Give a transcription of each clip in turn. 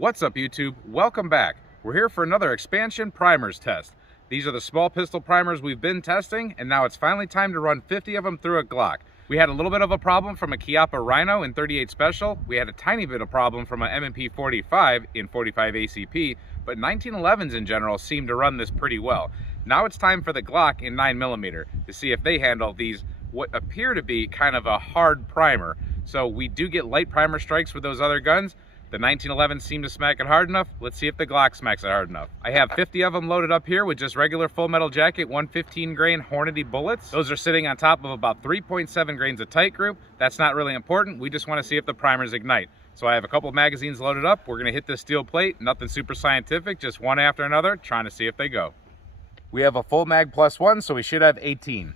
What's up, YouTube? Welcome back. We're here for another expansion primers test. These are the small pistol primers we've been testing, and now it's finally time to run 50 of them through a Glock. We had a little bit of a problem from a Chiappa Rhino in 38 Special. We had a tiny bit of problem from an M&P 45 in 45 ACP, but 1911s in general seem to run this pretty well. Now it's time for the Glock in 9mm to see if they handle these what appear to be kind of a hard primer. So we do get light primer strikes with those other guns. The 1911s seem to smack it hard enough. Let's see if the Glock smacks it hard enough. I have 50 of them loaded up here with just regular Full Metal Jacket 115 grain Hornady bullets. Those are sitting on top of about 3.7 grains of tight group. That's not really important. We just want to see if the primers ignite. So I have a couple of magazines loaded up. We're gonna hit this steel plate. Nothing super scientific, just one after another, trying to see if they go. We have a full mag plus one, so we should have 18.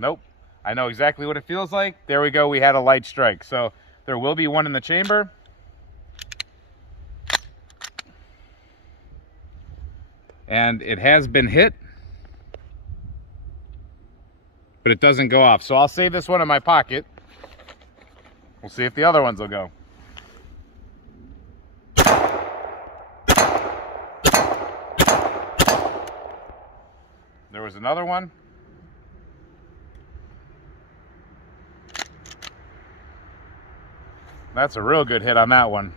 Nope, I know exactly what it feels like. There we go, we had a light strike. So there will be one in the chamber. And it has been hit, but it doesn't go off. So I'll save this one in my pocket. We'll see if the other ones will go. There was another one. That's a real good hit on that one.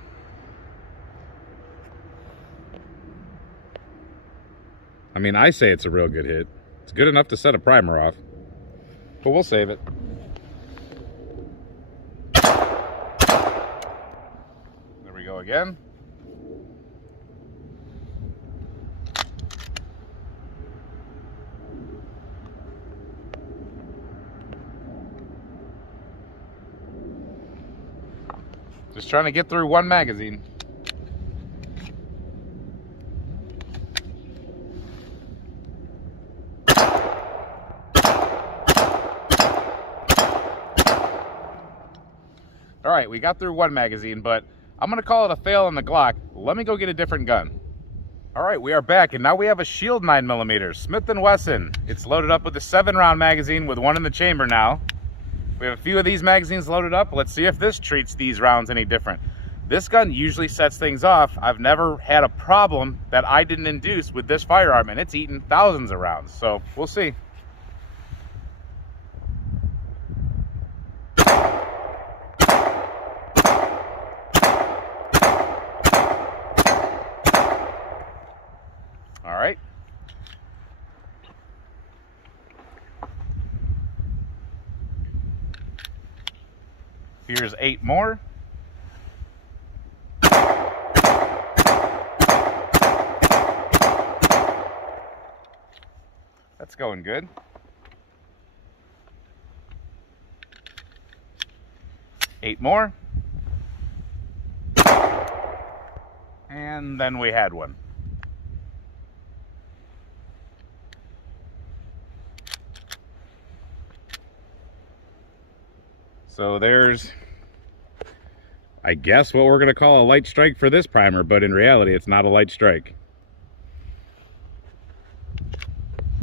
I mean, I say it's a real good hit. It's good enough to set a primer off, but we'll save it. There we go again. Just trying to get through one magazine. All right, we got through one magazine, but I'm gonna call it a fail on the Glock. Let me go get a different gun. All right, we are back, and now we have a Shield 9mm, Smith & Wesson. It's loaded up with a 7-round magazine with one in the chamber now. We have a few of these magazines loaded up. Let's see if this treats these rounds any different. This gun usually sets things off. I've never had a problem that I didn't induce with this firearm, and it's eaten thousands of rounds, so we'll see. All right. Here's 8 more. That's going good. Eight more. And then we had one. So there's, I guess, what we're going to call a light strike for this primer, but in reality, it's not a light strike.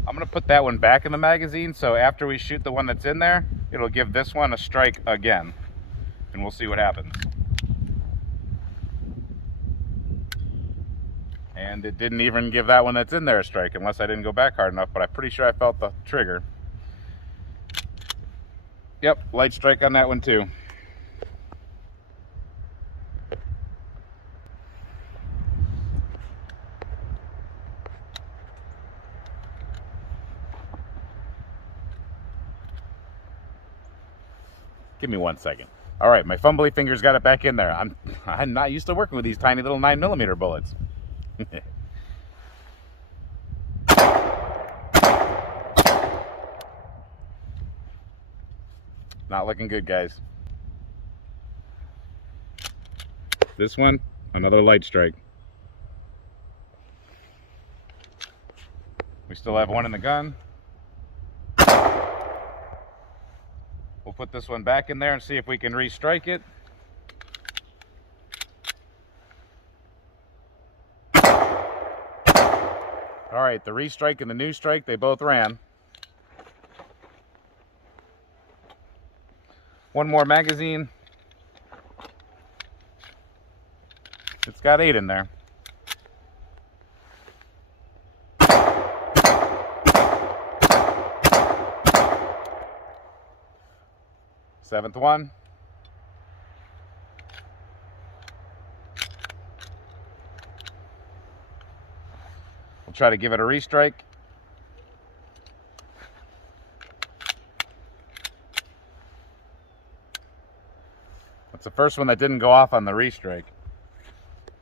I'm going to put that one back in the magazine, so after we shoot the one that's in there, it'll give this one a strike again, and we'll see what happens. And it didn't even give that one that's in there a strike, unless I didn't go back hard enough, but I'm pretty sure I felt the trigger. Yep, light strike on that one too. Give me 1 second. All right, my fumbly fingers got it back in there. I'm not used to working with these tiny little 9mm bullets. Not looking good, guys. This one, another light strike. We still have one in the gun. We'll put this one back in there and see if we can restrike it. All right, the restrike and the new strike, they both ran. One more magazine. It's got 8 in there. Seventh one. We'll try to give it a restrike. That's the first one that didn't go off on the restrike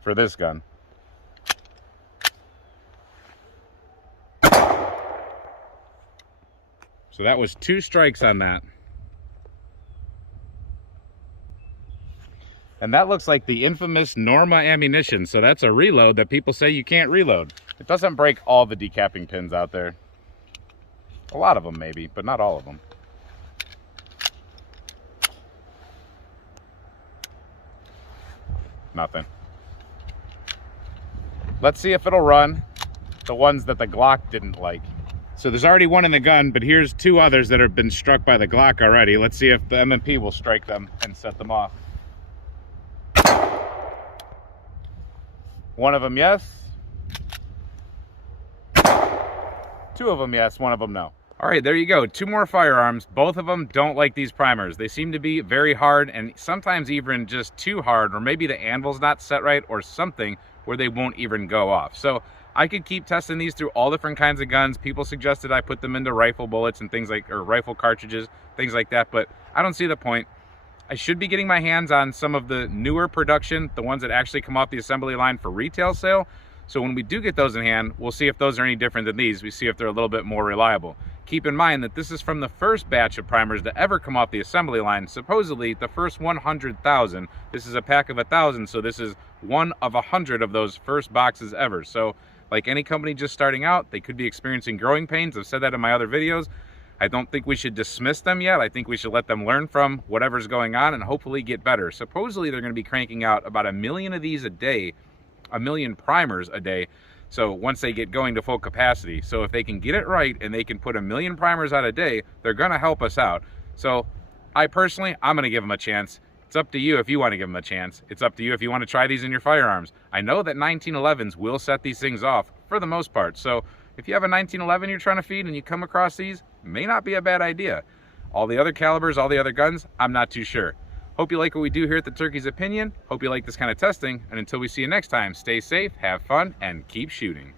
for this gun. So that was 2 strikes on that. And that looks like the infamous Norma ammunition. So that's a reload that people say you can't reload. It doesn't break all the decapping pins out there. A lot of them maybe, but not all of them. Nothing. Let's see if it'll run the ones that the Glock didn't like. So there's already one in the gun, but here's 2 others that have been struck by the Glock already. Let's see if the M&P will strike them and set them off. One of them, yes. 2 of them, yes. 1 of them, no. All right, there you go. 2 more firearms. Both of them don't like these primers. They seem to be very hard and sometimes even just too hard, or maybe the anvil's not set right or something where they won't even go off. So I could keep testing these through all different kinds of guns. People suggested I put them into rifle bullets and things like, or rifle cartridges, things like that, but I don't see the point. I should be getting my hands on some of the newer production, the ones that actually come off the assembly line for retail sale. So when we do get those in hand, we'll see if those are any different than these. We see if they're a little bit more reliable. Keep in mind that this is from the first batch of primers to ever come off the assembly line. Supposedly the first 100,000. This is a pack of 1,000, so this is 1 of 100 of those first boxes ever. So like any company just starting out, they could be experiencing growing pains. I've said that in my other videos. I don't think we should dismiss them yet. I think we should let them learn from whatever's going on and hopefully get better. Supposedly they're going to be cranking out about 1 million of these a day, 1 million primers a day. So once they get going to full capacity. So if they can get it right and they can put 1 million primers out a day, they're going to help us out. So I personally, I'm going to give them a chance. It's up to you if you want to give them a chance. It's up to you if you want to try these in your firearms. I know that 1911s will set these things off for the most part. So if you have a 1911 you're trying to feed and you come across these, may not be a bad idea. All the other calibers, all the other guns, I'm not too sure. Hope you like what we do here at the Turkey's Opinion. Hope you like this kind of testing. And until we see you next time, stay safe, have fun, and keep shooting.